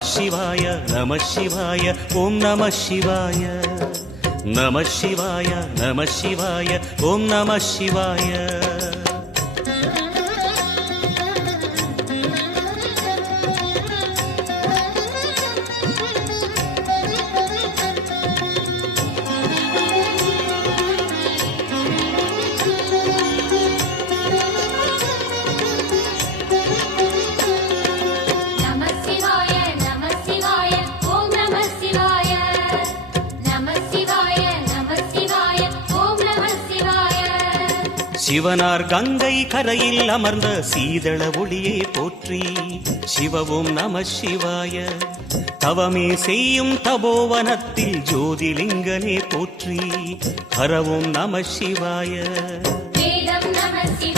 शिवाय नमः शिवाय ओम नमः शिवाय नमः शिवाय नमः शिवाय ओम नमः शिवाय சிவனார் கங்கை கரையில் அமர்ந்த சீதள ஒளியே போற்றி சிவவும் நம சிவாய தவமே செய்யும் தபோவனத்தில் ஜோதிலிங்கனே போற்றி ஹரவும் நம சிவாய வேதம் நம சிவாய